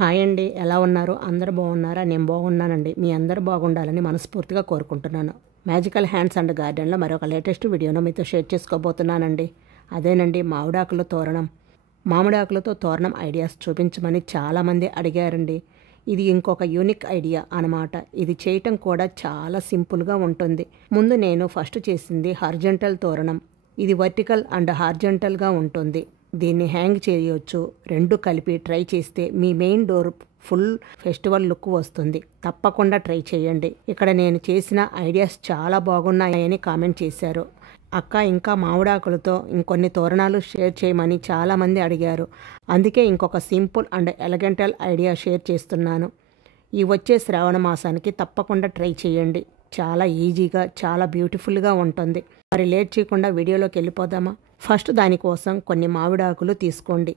Hi అండి, ఎలా ఉన్నారు? అందరూ బాగున్నారా? నేను బాగున్నానండి. మీ అందరూ బాగుండాలని మనస్ఫూర్తిగా కోరుకుంటున్నాను. మ్యాజికల్ హ్యాండ్స్ అండ్ గార్డెన్లో మరొక లేటెస్ట్ వీడియోను మీతో షేర్ చేసుకోబోతున్నానండి. అదేనండి మామిడాకుల తోరణం. మామిడాకులతో తోరణం ఐడియాస్ చూపించమని చాలామంది అడిగారండి. ఇది ఇంకొక యూనిక్ ఐడియా అన్నమాట. ఇది చేయటం కూడా చాలా సింపుల్గా ఉంటుంది. ముందు నేను ఫస్ట్ చేసింది హార్జెంటల్ తోరణం. ఇది వర్టికల్ అండ్ హార్జెంటల్గా ఉంటుంది. దీన్ని హ్యాంగ్ చేయొచ్చు. రెండు కలిపి ట్రై చేస్తే మీ main door full festival look వస్తుంది. తప్పకుండా ట్రై చేయండి. ఇక్కడ నేను చేసిన ఐడియాస్ చాలా బాగున్నాయని కామెంట్ చేశారు. అక్క ఇంకా మామిడాకులతో ఇంకొన్ని తోరణాలు షేర్ చేయమని చాలామంది అడిగారు. అందుకే ఇంకొక సింపుల్ అండ్ ఎలగెంటల్ ఐడియా షేర్ చేస్తున్నాను. ఈ వచ్చే శ్రావణ మాసానికి తప్పకుండా ట్రై చేయండి. చాలా ఈజీగా చాలా బ్యూటిఫుల్గా ఉంటుంది. మరి లేట్ చేయకుండా వీడియోలోకి వెళ్ళిపోదామా? ఫస్ట్ దానికోసం కొన్ని మామిడాకులు తీసుకోండి.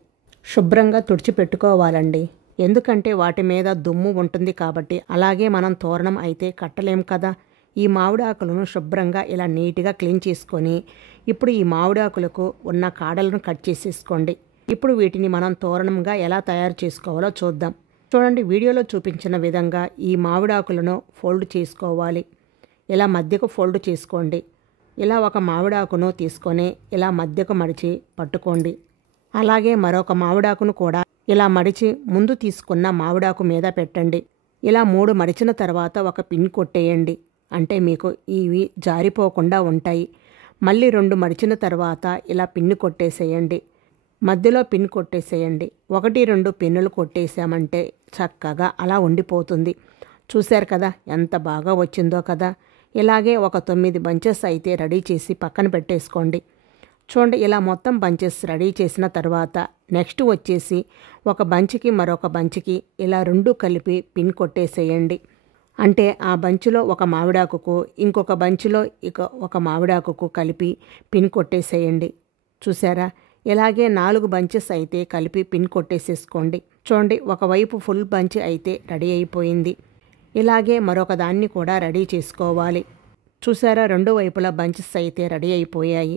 శుభ్రంగా తుడిచిపెట్టుకోవాలండి. ఎందుకంటే వాటి మీద దుమ్ము ఉంటుంది కాబట్టి. అలాగే మనం తోరణం అయితే కట్టలేం కదా. ఈ మామిడాకులను శుభ్రంగా ఇలా నీట్గా క్లీన్ చేసుకొని ఇప్పుడు ఈ మామిడాకులకు ఉన్న కాడలను కట్ చేసేసుకోండి. ఇప్పుడు వీటిని మనం తోరణంగా ఎలా తయారు చేసుకోవాలో చూద్దాం. చూడండి, వీడియోలో చూపించిన విధంగా ఈ మామిడాకులను ఫోల్డ్ చేసుకోవాలి. ఇలా మధ్యకు ఫోల్డ్ చేసుకోండి. ఇలా ఒక మామిడాకును తీసుకొని ఇలా మధ్యకు మడిచి పట్టుకోండి. అలాగే మరొక మామిడాకును కూడా ఇలా మడిచి ముందు తీసుకున్న మామిడాకు మీద పెట్టండి. ఇలా 3 మడిచిన తర్వాత ఒక పిన్ కొట్టేయండి. అంటే మీకు ఇవి జారిపోకుండా ఉంటాయి. మళ్ళీ 2 మడిచిన తర్వాత ఇలా పిన్ను కొట్టేసేయండి. మధ్యలో పిన్ కొట్టేసేయండి. 1-2 పిన్నులు కొట్టేసామంటే చక్కగా అలా ఉండిపోతుంది. చూశారు కదా ఎంత బాగా వచ్చిందో కదా. ఇలాగే ఒక 9 బంచెస్ అయితే రెడీ చేసి పక్కన పెట్టేసుకోండి. చూడండి, ఇలా మొత్తం బంచెస్ రెడీ చేసిన తర్వాత నెక్స్ట్ వచ్చేసి ఒక బంచ్కి మరొక బంచ్కి ఇలా 2 కలిపి పిన్ కొట్టేసేయండి. అంటే ఆ బంచ్లో ఒక మామిడాకుకు ఇంకొక బంచ్లో ఒక మామిడాకుకు కలిపి పిన్ కొట్టేసేయండి. చూసారా? ఇలాగే 4 బంచెస్ అయితే కలిపి పిన్ కొట్టేసేసుకోండి. చూడండి, ఒకవైపు ఫుల్ బంచ్ అయితే రెడీ అయిపోయింది. ఇలాగే మరొక దాన్ని కూడా రెడీ చేసుకోవాలి. చూసారా? 2 వైపులా బంచెస్ అయితే రెడీ అయిపోయాయి.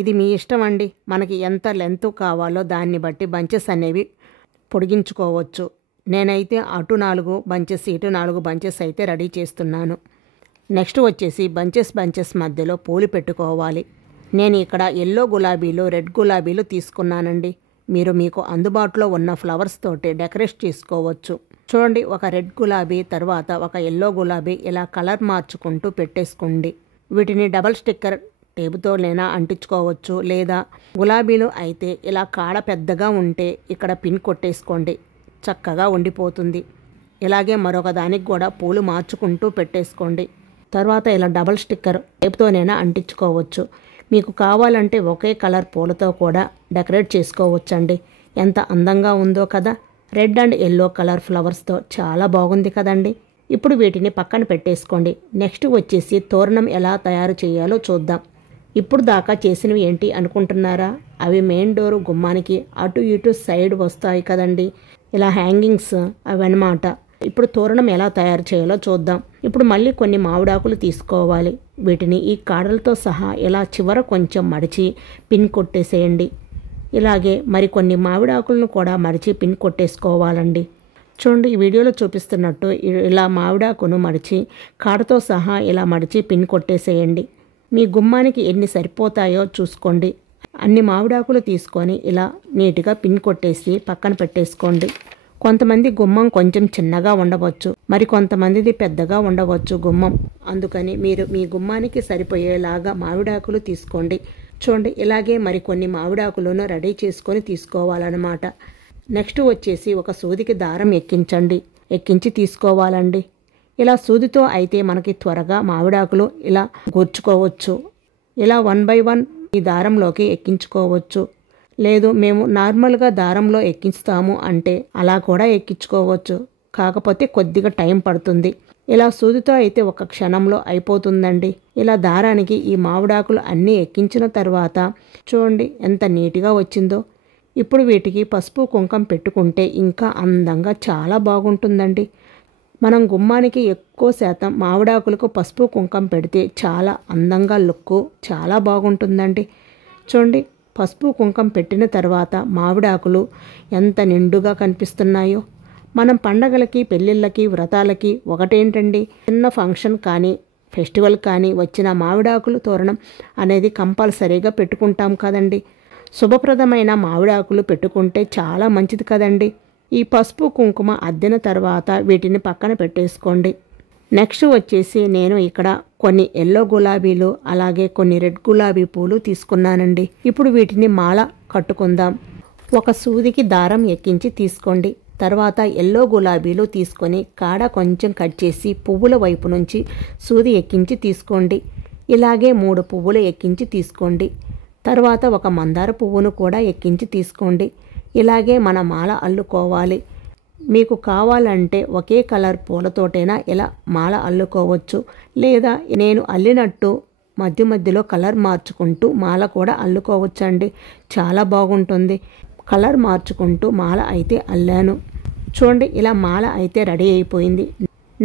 ఇది మీ ఇష్టం అండి. మనకి ఎంత లెంత్ కావాలో దాన్ని బట్టి బంచెస్ అనేవి పొడిగించుకోవచ్చు. నేనైతే అటు 4 బంచెస్ ఇటు 4 బంచెస్ అయితే రెడీ చేస్తున్నాను. నెక్స్ట్ వచ్చేసి బంచెస్ మధ్యలో పూలు పెట్టుకోవాలి. నేను ఇక్కడ ఎల్లో గులాబీలు రెడ్ గులాబీలు తీసుకున్నానండి. మీరు మీకు అందుబాటులో ఉన్న ఫ్లవర్స్ తోటి డెకరేట్ చేసుకోవచ్చు. చూడండి, ఒక రెడ్ గులాబీ తర్వాత ఒక ఎల్లో గులాబీ ఇలా కలర్ మార్చుకుంటూ పెట్టేసుకోండి. వీటిని డబల్ స్టిక్కర్ టేపుతోనైనా అంటించుకోవచ్చు. లేదా గులాబీలు అయితే ఇలా కాడ పెద్దగా ఉంటే ఇక్కడ పిన్ కొట్టేసుకోండి. చక్కగా ఉండిపోతుంది. ఇలాగే మరొక దానికి కూడా పూలు మార్చుకుంటూ పెట్టేసుకోండి. తర్వాత ఇలా డబల్ స్టిక్కర్ టేపుతోనైనా అంటించుకోవచ్చు. మీకు కావాలంటే ఒకే కలర్ పూలతో కూడా డెకరేట్ చేసుకోవచ్చండి. ఎంత అందంగా ఉందో కదా. రెడ్ అండ్ ఎల్లో కలర్ ఫ్లవర్స్తో చాలా బాగుంది కదండి. ఇప్పుడు వీటిని పక్కన పెట్టేసుకోండి. నెక్స్ట్ వచ్చేసి తోరణం ఎలా తయారు చేయాలో చూద్దాం. ఇప్పుడు దాకా చేసినవి ఏంటి అనుకుంటున్నారా? అవి మెయిన్ డోర్ గుమ్మానికి అటు ఇటు సైడ్ వస్తాయి కదండి. ఇలా హ్యాంగింగ్స్ అవన్నమాట. ఇప్పుడు తోరణం ఎలా తయారు చేయాలో చూద్దాం. ఇప్పుడు మళ్ళీ కొన్ని మామిడాకులు తీసుకోవాలి. వీటిని ఈ కాడలతో సహా ఇలా చివర కొంచెం మడిచి పిన్ కొట్టేసేయండి. ఇలాగే మరికొన్ని మామిడాకులను కూడా మడిచి పిన్ కొట్టేసుకోవాలండి. చూడండి, ఈ వీడియోలో చూపిస్తున్నట్టు ఇలా మామిడాకును మడిచి కాడతో సహా ఇలా మడిచి పిన్ కొట్టేసేయండి. మీ గుమ్మానికి ఎన్ని సరిపోతాయో చూసుకోండి. అన్ని మామిడాకులు తీసుకొని ఇలా నీట్గా పిన్ కొట్టేసి పక్కన పెట్టేసుకోండి. కొంతమంది గుమ్మం కొంచెం చిన్నగా ఉండవచ్చు, మరి కొంతమందిది పెద్దగా ఉండవచ్చు గుమ్మం. అందుకని మీరు మీ గుమ్మానికి సరిపోయేలాగా మామిడాకులు తీసుకోండి. చూడండి, ఇలాగే మరికొన్ని మామిడాకులను రెడీ చేసుకొని తీసుకోవాలన్నమాట. నెక్స్ట్ వచ్చేసి ఒక సూదికి దారం ఎక్కించి తీసుకోవాలండి. ఇలా సూదితో అయితే మనకి త్వరగా మామిడాకులు ఇలా గూర్చుకోవచ్చు. ఇలా 1 by 1 ఈ దారంలోకి ఎక్కించుకోవచ్చు. లేదు మేము నార్మల్గా దారంలో ఎక్కిస్తాము అంటే అలా కూడా ఎక్కించుకోవచ్చు. కాకపోతే కొద్దిగా టైం పడుతుంది. ఇలా సూదితో అయితే ఒక క్షణంలో అయిపోతుందండి. ఇలా దారానికి ఈ మామిడాకులు అన్నీ ఎక్కించిన తర్వాత చూడండి ఎంత నీట్గా వచ్చిందో. ఇప్పుడు వీటికి పసుపు కుంకం పెట్టుకుంటే ఇంకా అందంగా చాలా బాగుంటుందండి. మనం గుమ్మానికి ఎక్కువ శాతం మామిడాకులకు పసుపు కుంకం పెడితే చాలా అందంగా లుక్ చాలా బాగుంటుందండి. చూడండి, పసుపు కుంకం పెట్టిన తర్వాత మామిడాకులు ఎంత నిండుగా కనిపిస్తున్నాయో. మనం పండగలకి, పెళ్ళిళ్ళకి, వ్రతాలకి ఒకటేంటండి, చిన్న ఫంక్షన్ కానీ ఫెస్టివల్ కానీ వచ్చిన మామిడాకులు తోరణం అనేది కంపల్సరీగా పెట్టుకుంటాం కదండి. శుభప్రదమైన మామిడాకులు పెట్టుకుంటే చాలా మంచిది కదండి. ఈ పసుపు కుంకుమ అద్దిన తర్వాత వీటిని పక్కన పెట్టేసుకోండి. నెక్స్ట్ వచ్చేసి నేను ఇక్కడ కొన్ని ఎల్లో గులాబీలు అలాగే కొన్ని రెడ్ గులాబీ పూలు తీసుకున్నానండి. ఇప్పుడు వీటిని మాల కట్టుకుందాం. ఒక సూదికి దారం ఎక్కించి తీసుకోండి. తర్వాత ఎల్లో గులాబీలు తీసుకొని కాడ కొంచెం కట్ చేసి పువ్వుల వైపు నుంచి సూది ఎక్కించి తీసుకోండి. ఇలాగే 3 పువ్వులు ఎక్కించి తీసుకోండి. తర్వాత ఒక మందార పువ్వును కూడా ఎక్కించి తీసుకోండి. ఇలాగే మన మాల అల్లుకోవాలి. మీకు కావాలంటే ఒకే కలర్ పూలతోటైనా ఇలా మాల అల్లుకోవచ్చు. లేదా నేను అల్లినట్టు మధ్య మధ్యలో కలర్ మార్చుకుంటూ మాల కూడా అల్లుకోవచ్చండి. చాలా బాగుంటుంది. కలర్ మార్చుకుంటూ మాల అయితే అల్లాను. చూడండి, ఇలా మాల అయితే రెడీ అయిపోయింది.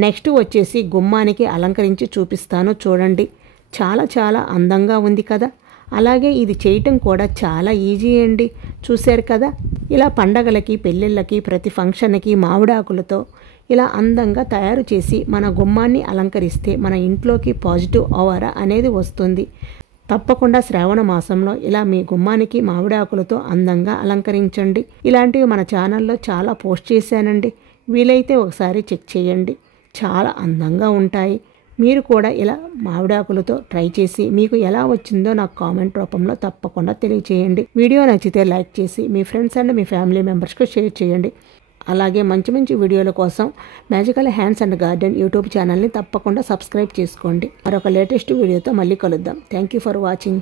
నెక్స్ట్ వచ్చేసి గుమ్మానికి అలంకరించి చూపిస్తాను చూడండి. చాలా చాలా అందంగా ఉంది కదా. అలాగే ఇది చేయటం కూడా చాలా ఈజీ అండి. చూశారు కదా, ఇలా పండగలకి, పెళ్ళిళ్ళకి, ప్రతి ఫంక్షన్కి మామిడాకులతో ఇలా అందంగా తయారు చేసి మన గుమ్మాన్ని అలంకరిస్తే మన ఇంట్లోకి పాజిటివ్ ఆరా అనేది వస్తుంది. తప్పకుండా శ్రావణ మాసంలో ఇలా మీ గుమ్మానికి మామిడాకులతో అందంగా అలంకరించండి. ఇలాంటివి మన ఛానల్లో చాలా పోస్ట్ చేశానండి. వీలైతే ఒకసారి చెక్ చేయండి. చాలా అందంగా ఉంటాయి. మీరు కూడా ఇలా మామిడాకులతో ట్రై చేసి మీకు ఎలా వచ్చిందో నాకు కామెంట్ రూపంలో తప్పకుండా తెలియచేయండి. వీడియో నచ్చితే లైక్ చేసి మీ ఫ్రెండ్స్ అండ్ మీ ఫ్యామిలీ మెంబర్స్కి షేర్ చేయండి. అలాగే మంచి మంచి వీడియోల కోసం magical hands and garden YouTube ఛానల్ని తప్పకుండా సబ్స్క్రైబ్ చేసుకోండి. మరొక లేటెస్ట్ వీడియోతో మళ్ళీ కలుద్దాం. Thank you for watching.